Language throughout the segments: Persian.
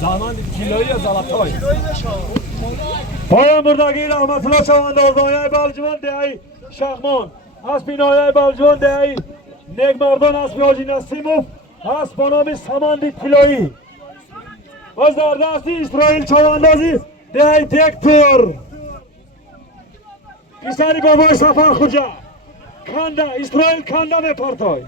Zaman kiloyu Zalatay. پایان بردگی رحمت الله چوانداز نایه بلجوان دهی شخمان اسبی نایه بلجوان دهی نگ مردان اسبی حاجی نسیموف اسب با نام سماندی طلایی باز در دستی اسرائیل چواندازی دهی دکتور پیسانی بابای سفر خوجا کنده اسرائیل کنده می پرتای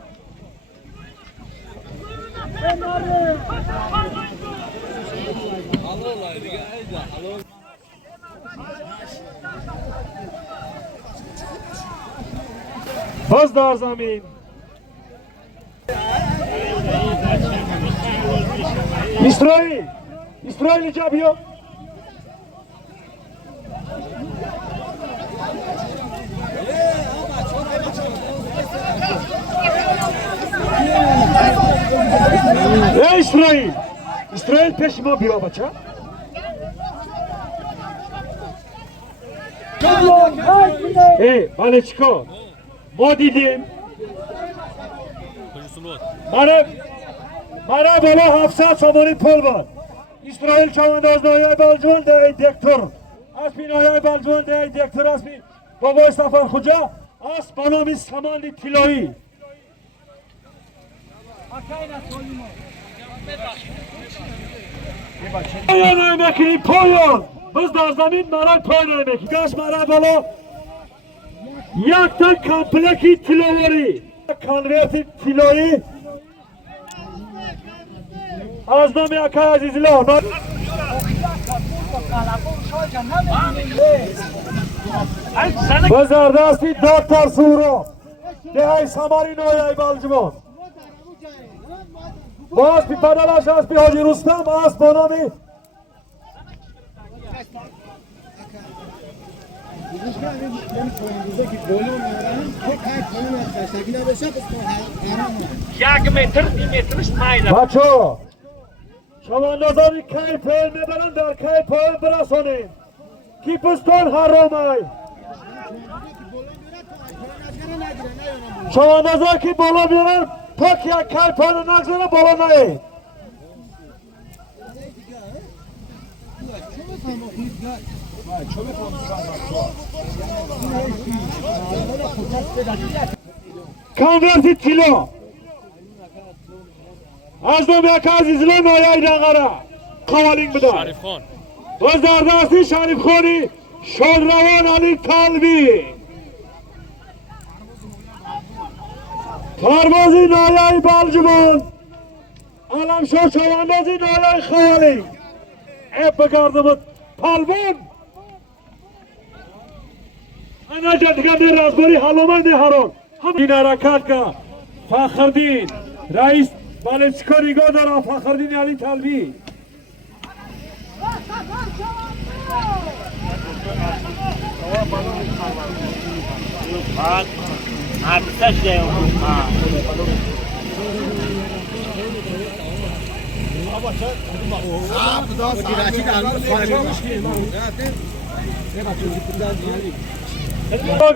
باز در زمین اسرائیل اینجا بیا اسرائیل پیش ما بیا بچه بله چیکار ما دیدیم مرا بالا 700 سامانی پول بود اسرائیل چوانداز نایه بلجوان ده دکتر اسبی نایه بلجوان ده دکتر اسبی بابای سفر خوجا اسب با نام سماندی طلایی پایان نمیکنی پایان بز در زمین مرای پایان نمیکنی گاش مرای بالا یک تا کمپلکی تلواری کنورتی تلواری از نام یکی عزیز الله بزردستی دکتر سورا دهی سماری نایه بلجوان باز بی پدرش از بی حاجی رستم از با نامی یک متر 2 مترش مایل بچه شما اندازانی که پایل میبرن در که پایل برسانید کی پستان حرام های شما اندازانی که بالا بیارن تا که یک که پایل نگذاره بالا نهید کنورتی تیلا از نام یک عزیز الله نایه دنگره خوالینگ بده شریف خان باز در دستی شریف خانی شادروان علی طلبی پروازی نایه بلجوان علمشاه چواندازی نایه خوالینگ اب بگردمت پلوان انا جدگان رازباری حلومند هرون این حرکت که فخردین رئیس بالچکاریگاه دارم فخردین علی طلبی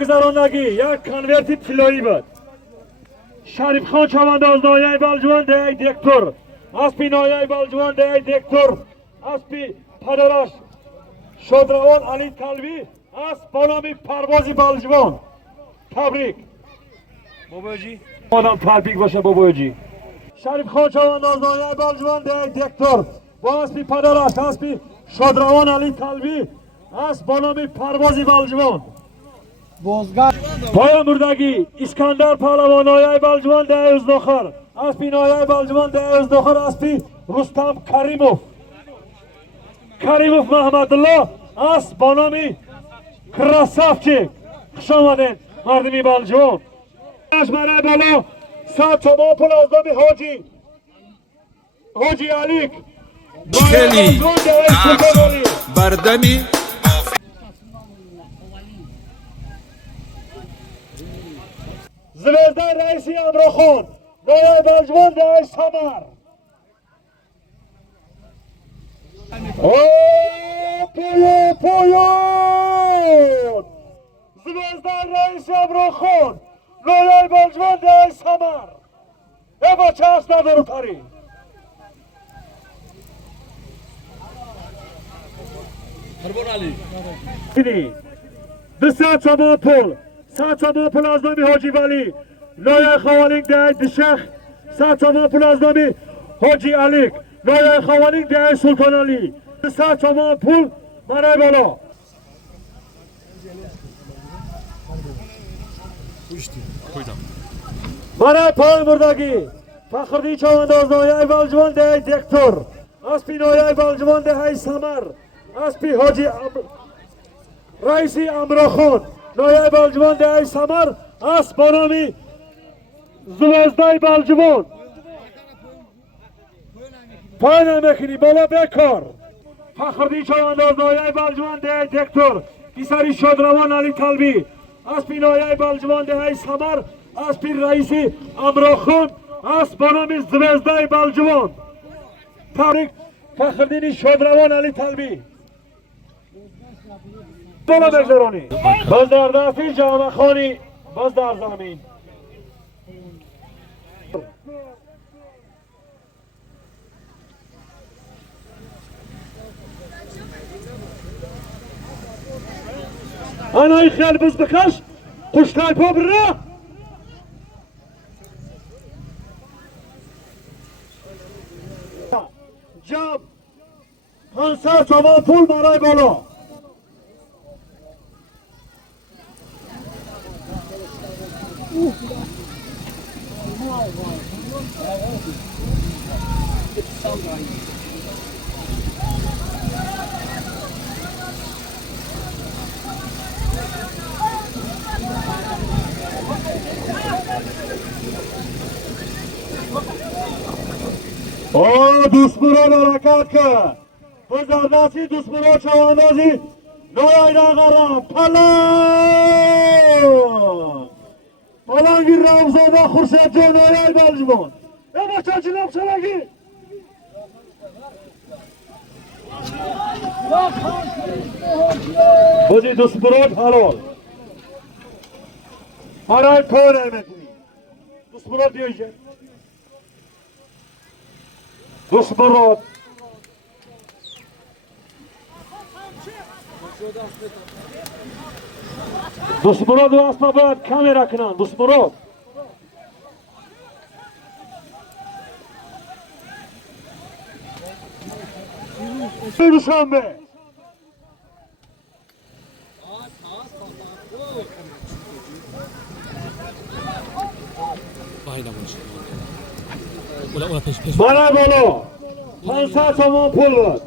گذراندگی یک کنورتی طلایی بود شریف خان چوانداز نایه بلجوان ده دکتر اسبی نایه بلجوان ده دکتر اسبی پدرش شادروان علی طلبی اسب با نام پروازی بلجوان تبریک باباجی آدم تبریک باشه باباجی شریف خان چوانداز نایه بلجوان ده دکتر با اسبی پدرش اسبی شادروان علی طلبی اسب با نام پروازی بلجوان پایان بردگی اسکندر پهلوان نایه بلجوان ده ازداخر اسبی نایه بلجوان ده ازداخر اسبی رستم کریموف محمد الله اسب با نامی کراسافچیک خوش آمدین مردمی بلجوان اش برای بالا 100 شما پول از نام حاجی علیک کلی بردمی زوزده رئیسی امراخان نایه بلجوان ده سمر پایان زوزده رئیسی امراخان نایه بلجوان ده سمر ای بچه هست ندارو تری دسات شما پول سات شما پول از نامی حاجی ولی نایه خوالینگ ده دشخ سات شما پول از نامی حاجی علیک نایه خوالینگ ده سلطان علی دسات شما پول برای بالا برای پای مردگی فخردی چوانداز نایه والجوان ده دکتر اسپی نایه والجوان ده های سمر اسپی حاجی رئیسی امراخان نایه بالجوان ده ای سمر اسب با نامی زوزده بالجوان پای نمیکنی بالا بکار فخردی چوانداز نایه بالجوان ده ای دکتر پیسری شادروان علی طلبی اسپی نایه بالجوان ده ای سمر اسپی رئیسی امراخان اسب با نامی زوزده بالجوان تبریک فخردین شادروان علی طلبی بالا بگذارانی باز در دستی جامعه خانی باز در زمین آنهای خیال بز بکش خوشتای پا برا جام خانسر شما پول برای بالا دوستمران حرکت که بزردستی دوستمران چواندازی نایایدان غرام پلان پلانگی رمزاده خورشید جان نایای بالجوان اما چاچی نام چلگی بودی دوستمران حلال برای پای نمیکنی دوستمران بیایجه دوستمران دوستمراد و اسما باید کامera کنن دوستمراد دوشنبه برای بالا 500 تومان پول بود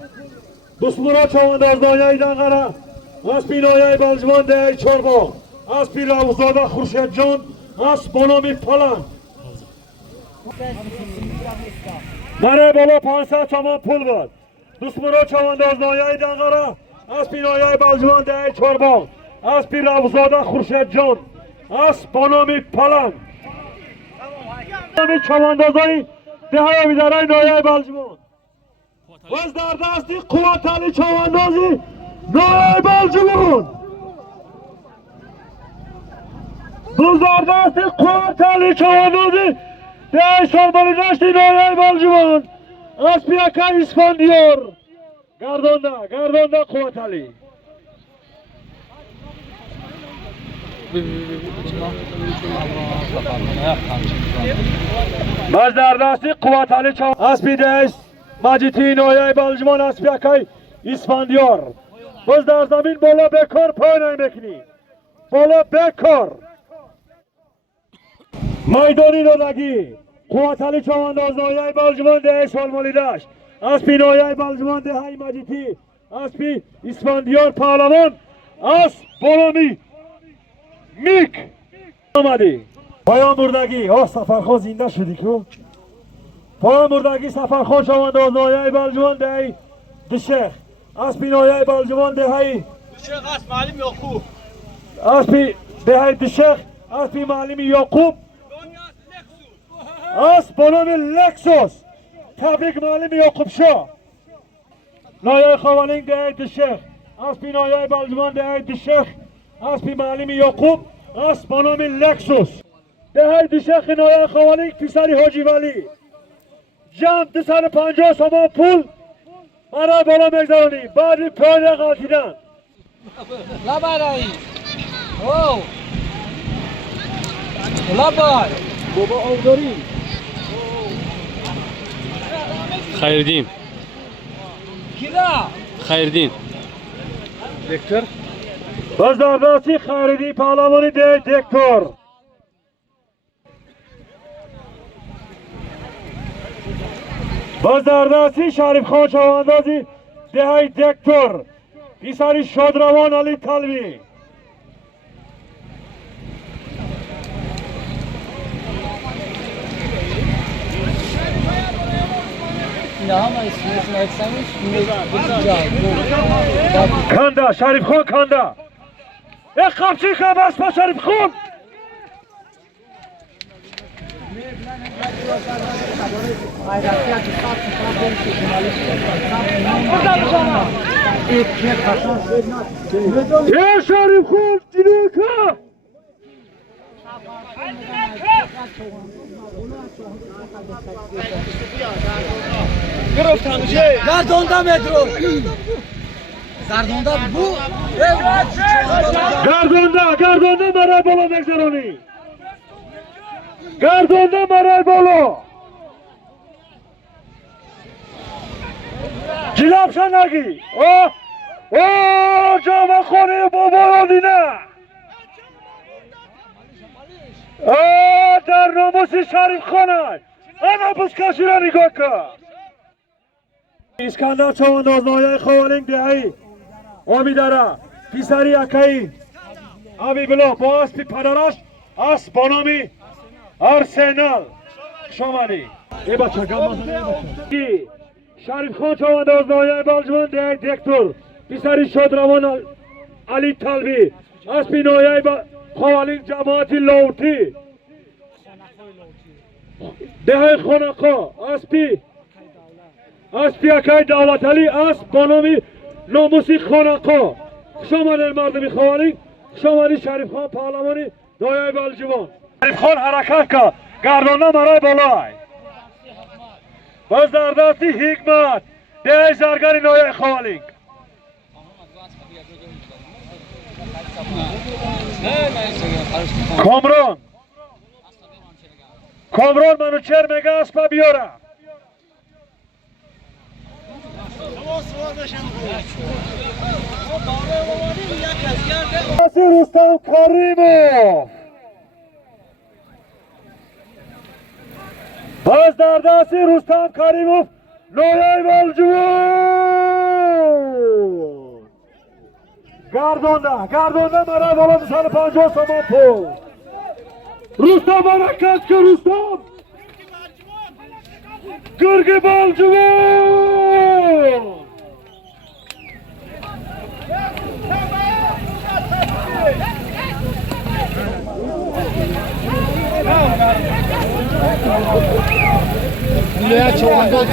دوستمراد چوانداز نایه دنقره اسبی نایه بالجوان ده ای چارباغ اسبی روزاده خورشید جان اسب با نامی پلنگ برای بالا 500 تومان پول بود دوستمراد چوانداز نایه دنقره اسبی نایه بالجوان ده ای چارباغ اسبی روزاده خورشید جان اسب با نامی پلنگ نامی چواندازای ده های بیدارای نایه بالجوان باز در دستی قوت علی چواندازی نایه بالجوان باز در دستی قوت علی چواندازی ده سال بلی داشتی نایه بالجوان اسبی اکا اسفندیار گردانده قوت علی باز در دستی قوت علی چواندازی اسبی ده مجیتی نایه بالجوان اسبی اکای اسفندیار باز در زمین بالا بکار پای نمیکنی بالا بکار میدانی دادگی قوت علی چوانداز نایه بالجوان ده سال مالی داشت اسبی نایه بالجوان ده های مجیتی اسبی اسفندیار پهلوان اسب بلامی میک آمدی پایان بردگی ها سفرخان زنده شدی که پایان بردگی سفرخان چوانداز نایه بالجوان ده دشخ اسبی نایه بالجوان ده های دشخ اسب معلم یعقوب اسبی ده های دشخ اسبی معلم یعقوب اسب با نام لکسوس تبریک معلم یعقوب شاه نایه خوالینگ ده های دشخ اسبی نایه بالجوان ده های دشخ اسبی معلم یعقوب اسب با نام لکسوس ده های دشخ نایه خوالینگ پیسری حاجی ولی جمع 250 تومان پول مرا بالا بگذارانی بعد پیاده قاتیدن لبرایی او لبای بابا آوداری Xayriddin. کیدا Xayriddin. دکتر بازدارداسی خیریدی پهلوانی ده دکتر بازدارداسی شریف خان چواندازی ده دکتر پیسری شادروان علی طلبی نه هم اسمش نکسمش کنده شریف خان کنده یک خمچی که بس با شریف خان یا شریف خان جلوکا گردوندا مترو گردوندا بو گردونده مرای بالا بگذارانی گردونده مرای بالا جلابشان نگی جامع خانه بابا دینه در ناموس شریف خانه انا بسکشی را نگاه که اسکندر چوانداز نایه خوالینگ دهی آبی داره پیسری اکایی آبی بلا با اسبی پدرش اسب با نامی ارسنال شمالی ای بچه شریف خان چوانداز نایه بلجوان دهی دکتر پیسری شادروان علی طلبی اسبی نایه خوالینگ جماعتی لوتی دهی خانقا اسبی اکای دولت علی اسب با نامی ناموسی خانقا شمالی مردمی خوالینگ شمالی شریف خان پهلوانی نایه بلجوان شریف خان حرکت که گردانه مرای بالای بازدارداسی حکمت ده زرگری نایه خوالینگ کامران منو چر میگه اسپا بیاره رستم کریموف بازدارداسی رستم کریموف نایه بلجوان گردونده مرای بالا 250 سامان پول رستم حرکت که رستم گرگ بلجوان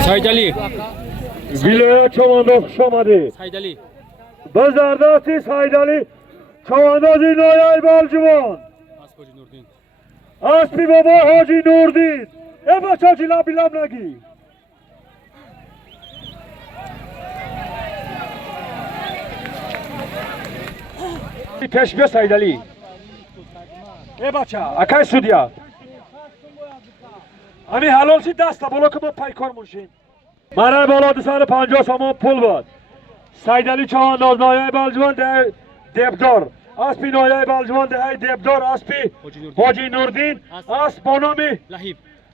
Saidali. ویلایت چوانداز خوش آمده Saidali. بازدارداسی سایدالی چواندازی نایه بلجوان Aspoji Nurdin. اسبی بابا حاجی نوردین ای بچه چی لبی لب نگی پیش بیا سایدالی ای بچه اکای سودیا امی حلال سی دستا بالا که ما پیکار منشین مرای بالا 250 سامان پول بود سایدالی چوانداز نایه بلجوان ده دبدار اسبی نایه بلجوان ده دبدار اسبی حاجی نوردین اسب با نامی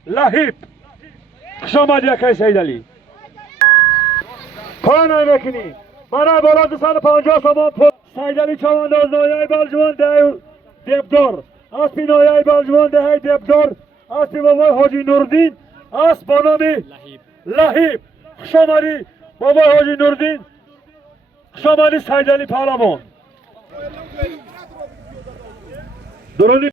لحیب خوش آمدی اکای سایدالی پای نکنی مرای بالا 250 سامان پول سایدالی چوانداز نایه بلجوان ده دبدار اسبی نایه بلجوان ده دبدار اسبی بابای حاجی نوردین اسب با نامی لحیب خوش آمدی بابای حاجی نوردین خوش آمدی سایدالی پهلوان درونی